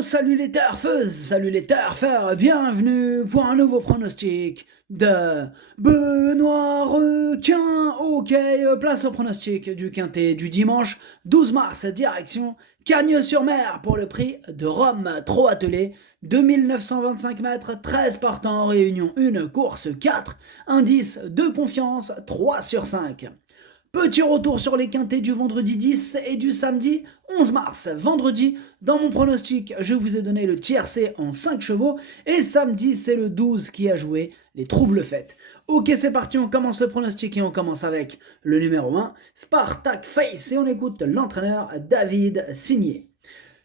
Salut les turfeuses, salut les turfeurs, bienvenue pour un nouveau pronostic de Benoît Requin. Ok, place au pronostic du quintet du dimanche 12 mars, direction Cagnes-sur-Mer pour le prix de Rome, trop attelé, 2925 mètres, 13 partants, réunion 1, course 4, indice de confiance 3 sur 5. Petit retour sur les quintets du vendredi 10 et du samedi 11 mars. Vendredi, dans mon pronostic, je vous ai donné le tiercé en 5 chevaux. Et samedi, c'est le 12 qui a joué les troubles fêtes. Ok, c'est parti, on commence le pronostic et on commence avec le numéro 1, Spartak Face. Et on écoute l'entraîneur David Signé.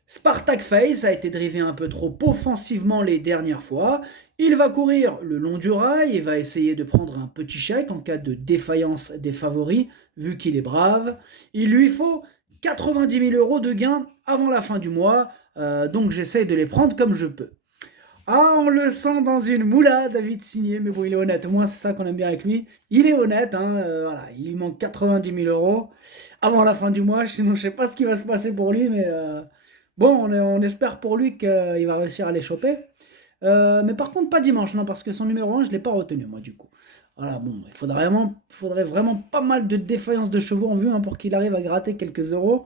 Spartak Face a été drivé un peu trop offensivement les dernières fois. Il va courir le long du rail et va essayer de prendre un petit chèque en cas de défaillance des favoris, vu qu'il est brave. Il lui faut 90 000 euros de gains avant la fin du mois, donc j'essaye de les prendre comme je peux. Ah, on le sent dans une moula, David Signé, mais bon, il est honnête. Au moins, c'est ça qu'on aime bien avec lui. Il est honnête, hein, voilà. Il lui manque 90 000 euros avant la fin du mois. Sinon, je sais pas ce qui va se passer pour lui, mais bon, on espère pour lui qu'il va réussir à les choper. Mais par contre, pas dimanche, non, parce que son numéro 1, je ne l'ai pas retenu, moi, du coup. Voilà, bon, faudrait vraiment pas mal de défaillance de chevaux en vue hein, pour qu'il arrive à gratter quelques euros.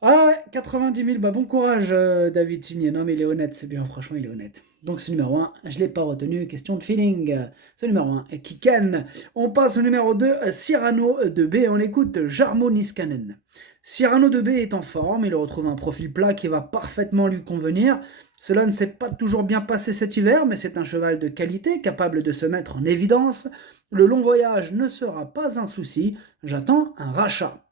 Ah ouais, 90 000, bah bon courage, David Signé. Non, mais il est honnête, c'est bien, franchement, il est honnête. Donc, ce numéro 1, je ne l'ai pas retenu, question de feeling. Ce numéro 1, Kiken. On passe au numéro 2, Cyrano de B. On écoute Jarmo Niskanen. Cyrano de B est en forme, il retrouve un profil plat qui va parfaitement lui convenir. Cela ne s'est pas toujours bien passé cet hiver, mais c'est un cheval de qualité, capable de se mettre en évidence. Le long voyage ne sera pas un souci, j'attends un rachat.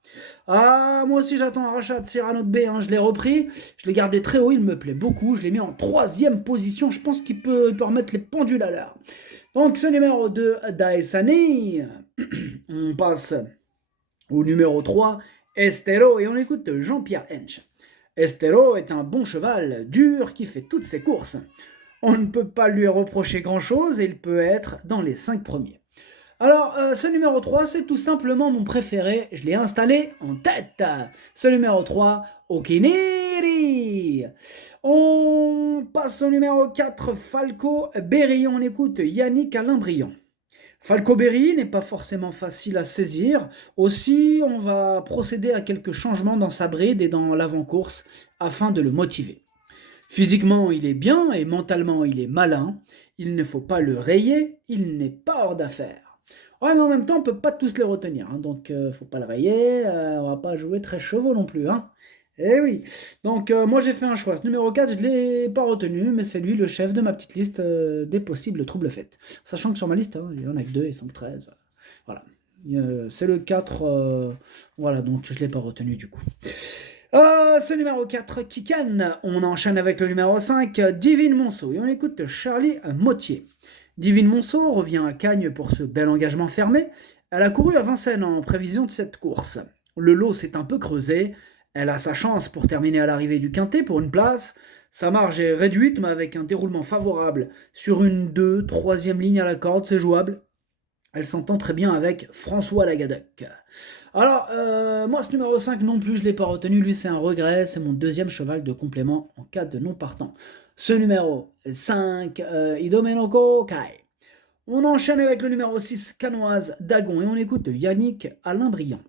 Ah, moi aussi j'attends un rachat de Cyrano de B, hein. Je l'ai repris, je l'ai gardé très haut, il me plaît beaucoup, je l'ai mis en 3e position, je pense qu'il peut remettre les pendules à l'heure. Donc ce numéro 2, Daesani, on passe au numéro 3, Estero, et on écoute Jean-Pierre Hench. Estero est un bon cheval, dur, qui fait toutes ses courses. On ne peut pas lui reprocher grand-chose et il peut être dans les 5 premiers. Alors, ce numéro 3, c'est tout simplement mon préféré. Je l'ai installé en tête. Ce numéro 3, Okiniri. On passe au numéro 4, Falco Berry. On écoute Yannick Alain-Briand. Falco Berry n'est pas forcément facile à saisir. Aussi, on va procéder à quelques changements dans sa bride et dans l'avant-course afin de le motiver. Physiquement, il est bien et mentalement, il est malin. Il ne faut pas le rayer, il n'est pas hors d'affaire. Ouais, mais en même temps, on peut pas tous les retenir, hein, donc faut pas le rayer, on va pas jouer très chevaux non plus, hein. Eh oui, donc moi j'ai fait un choix. Ce numéro 4, je l'ai pas retenu, mais c'est lui le chef de ma petite liste des possibles troubles faites. Sachant que sur ma liste, hein, il y en a que 2 et 5, 13. Voilà. C'est le 4, voilà, donc je l'ai pas retenu du coup. Ce numéro 4, Kikan, on enchaîne avec le numéro 5, Divine Monceau, et on écoute Charlie Mottier. Divine Monceau revient à Cagnes pour ce bel engagement fermé. Elle a couru à Vincennes en prévision de cette course. Le lot s'est un peu creusé. Elle a sa chance pour terminer à l'arrivée du quintet pour une place. Sa marge est réduite, mais avec un déroulement favorable sur une 2, 3e ligne à la corde, c'est jouable. Elle s'entend très bien avec François Lagadec. Alors, moi, ce numéro 5 non plus, je ne l'ai pas retenu. Lui, c'est un regret. C'est mon 2e cheval de complément en cas de non partant. Ce numéro 5, Idomenoko Kai. On enchaîne avec le numéro 6, Canoise Dagon. Et on écoute Yannick Alain-Briand.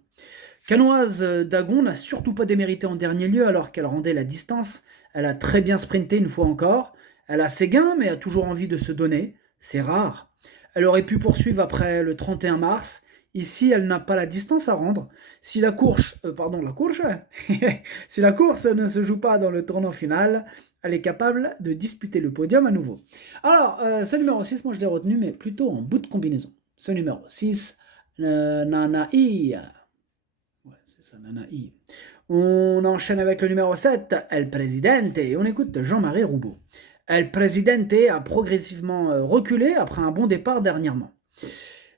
Canoise Dagon n'a surtout pas démérité en dernier lieu alors qu'elle rendait la distance. Elle a très bien sprinté une fois encore. Elle a ses gains, mais a toujours envie de se donner. C'est rare. Elle aurait pu poursuivre après le 31 mars. Ici, elle n'a pas la distance à rendre. Si la course, si la course ne se joue pas dans le tournant final, elle est capable de disputer le podium à nouveau. Alors, ce numéro 6, moi je l'ai retenu, mais plutôt en bout de combinaison. Ce numéro 6, Nanaï. Ouais, c'est ça, Nanaï. On enchaîne avec le numéro 7, El Presidente, et on écoute Jean-Marie Roubaud. El Presidente a progressivement reculé après un bon départ dernièrement.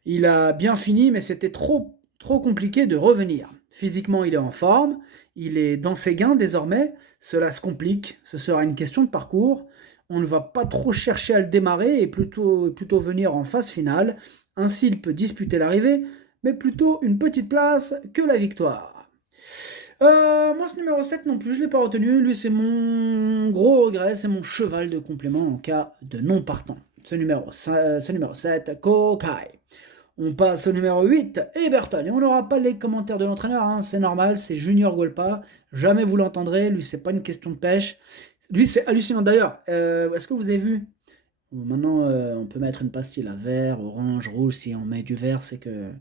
Il a bien fini, mais c'était trop compliqué de revenir. Physiquement, il est en forme, il est dans ses gains désormais, cela se complique, ce sera une question de parcours. On ne va pas trop chercher à le démarrer et plutôt venir en phase finale. Ainsi, il peut disputer l'arrivée, mais plutôt une petite place que la victoire. Moi, ce numéro 7 non plus, je ne l'ai pas retenu. Lui, c'est mon gros regret, c'est mon cheval de complément en cas de non partant. Ce numéro 7, Kokai. On passe au numéro 8, Eberton. Et on n'aura pas les commentaires de l'entraîneur, hein, c'est normal, c'est Junior Golpa. Jamais vous l'entendrez, lui, c'est pas une question de pêche. Lui, c'est hallucinant. D'ailleurs, est-ce que vous avez vu? Maintenant, on peut mettre une pastille à vert, orange, rouge. Si on met du vert, c'est que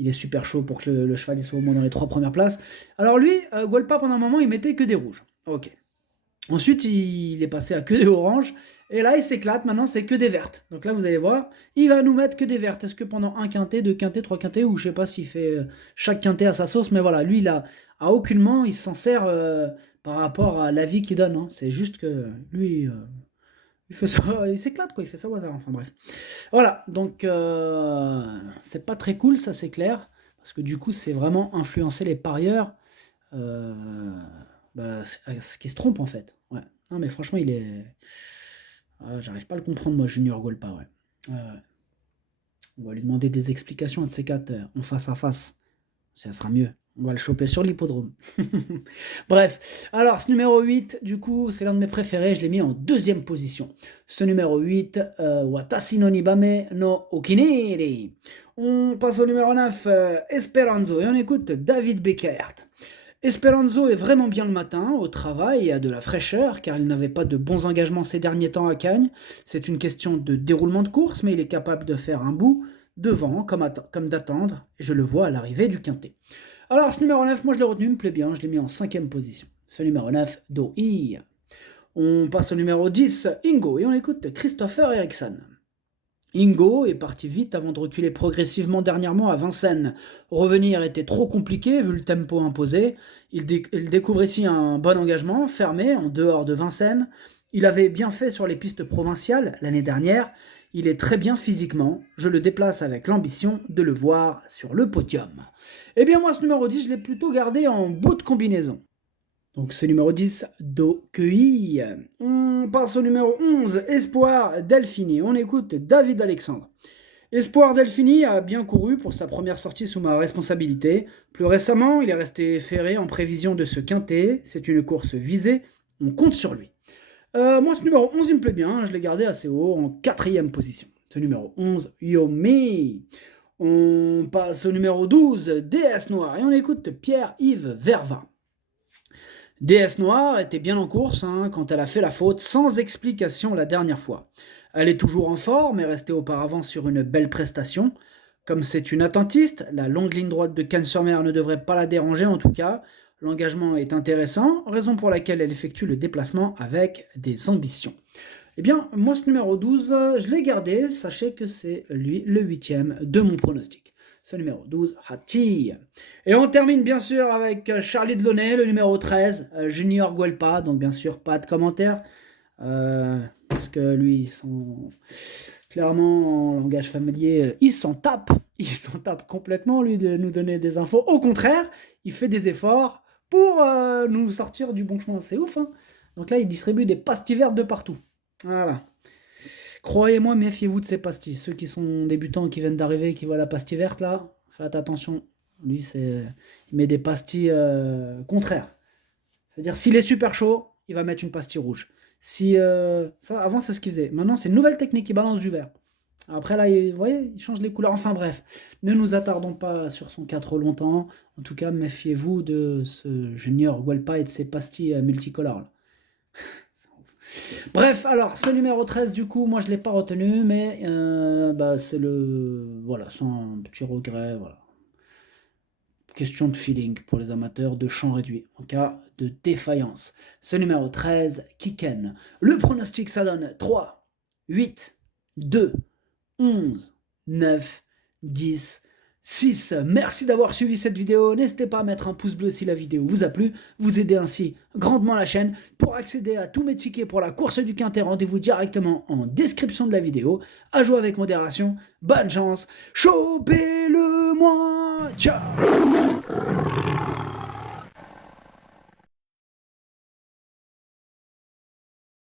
il est super chaud pour que le cheval il soit au moins dans les 3 premières places. Alors lui, Golpa, pendant un moment, il mettait que des rouges. Ok. Ensuite, il est passé à que des oranges. Et là, il s'éclate. Maintenant, c'est que des vertes. Donc là, vous allez voir, il va nous mettre que des vertes. Est-ce que pendant un quintet, deux quintets, trois quintets, ou je sais pas s'il fait chaque quintet à sa sauce, mais voilà, lui, il a à aucunement, il s'en sert par rapport à la vie qu'il donne. Hein. C'est juste que lui, il fait ça, il s'éclate, quoi. Il fait ça au hasard. Enfin bref. Voilà. Donc, c'est pas très cool, ça, c'est clair. Parce que du coup, c'est vraiment influencer les parieurs. Ce qui se trompe en fait. Ouais. Non mais franchement il est. J'arrive pas à le comprendre moi, Junior Golpa, ouais. On va lui demander des explications de ces quatre en face à face. Ça sera mieux. On va le choper sur l'hippodrome. Bref, alors ce numéro 8, du coup, c'est l'un de mes préférés, je l'ai mis en deuxième position. Ce numéro 8, Watashi no Nibame no Okiniri. On passe au numéro 9, Esperanzo, et on écoute David Beckert. Esperanzo est vraiment bien le matin, au travail et a de la fraîcheur, car il n'avait pas de bons engagements ces derniers temps à Cagnes. C'est une question de déroulement de course, mais il est capable de faire un bout devant, comme d'attendre, et je le vois à l'arrivée du quintet. Alors ce numéro 9, moi je l'ai retenu, il me plaît bien, je l'ai mis en 5e position. Ce numéro 9, Doi. On passe au numéro 10, Ingo, et on écoute Christopher Eriksson. Ingo est parti vite avant de reculer progressivement dernièrement à Vincennes. Revenir était trop compliqué vu le tempo imposé. Il découvre ici un bon engagement, fermé, en dehors de Vincennes. Il avait bien fait sur les pistes provinciales l'année dernière. Il est très bien physiquement. Je le déplace avec l'ambition de le voir sur le podium. Eh bien moi ce numéro 10, je l'ai plutôt gardé en bout de combinaison. Donc c'est numéro 10, Dokei. On passe au numéro 11, Espoir Delphini. On écoute David Alexandre. Espoir Delphini a bien couru pour sa première sortie sous ma responsabilité. Plus récemment, il est resté ferré en prévision de ce quintet. C'est une course visée, on compte sur lui. Moi ce numéro 11 il me plaît bien, je l'ai gardé assez haut en 4e position. Ce numéro 11, Yomi. On passe au numéro 12, DS Noir. Et on écoute Pierre-Yves Verva. DS Noire était bien en course quand elle a fait la faute sans explication la dernière fois. Elle est toujours en forme et restée auparavant sur une belle prestation. Comme c'est une attentiste, la longue ligne droite de Cannes-sur-Mer ne devrait pas la déranger en tout cas. L'engagement est intéressant, raison pour laquelle elle effectue le déplacement avec des ambitions. Eh bien, moi ce numéro 12, je l'ai gardé, sachez que c'est lui le 8e de mon pronostic. Ce numéro 12, Hachi. Et on termine bien sûr avec Charlie Delaunay, le numéro 13, Junior Guelpa, donc bien sûr pas de commentaires, parce que lui, clairement en langage familier, il s'en tape complètement lui de nous donner des infos. Au contraire, il fait des efforts pour nous sortir du bon chemin, c'est ouf. Hein. Donc là, il distribue des pastilles vertes de partout. Voilà. Croyez-moi, méfiez-vous de ces pastilles. Ceux qui sont débutants, qui viennent d'arriver, qui voient la pastille verte là, faites attention. Lui, il met des pastilles contraires. C'est-à-dire, s'il est super chaud, il va mettre une pastille rouge. Avant, c'est ce qu'il faisait. Maintenant, c'est une nouvelle technique, il balance du vert. Après, là, vous voyez, il change les couleurs. Enfin, bref, ne nous attardons pas sur son cas trop longtemps. En tout cas, méfiez-vous de ce Junior Guelpa et de ses pastilles multicolores. Là. Bref, alors, ce numéro 13, du coup, moi, je ne l'ai pas retenu, mais c'est le... Voilà, sans un petit regret, voilà. Question de feeling pour les amateurs de champ réduit, en cas de défaillance. Ce numéro 13, Kiken. Le pronostic, ça donne 3, 8, 2, 11, 9, 10, 6. Merci d'avoir suivi cette vidéo. N'hésitez pas à mettre un pouce bleu si la vidéo vous a plu. Vous aidez ainsi grandement la chaîne. Pour accéder à tous mes tickets pour la course du quintet, rendez-vous directement en description de la vidéo. À jouer avec modération. Bonne chance. Chopez-le-moi. Ciao.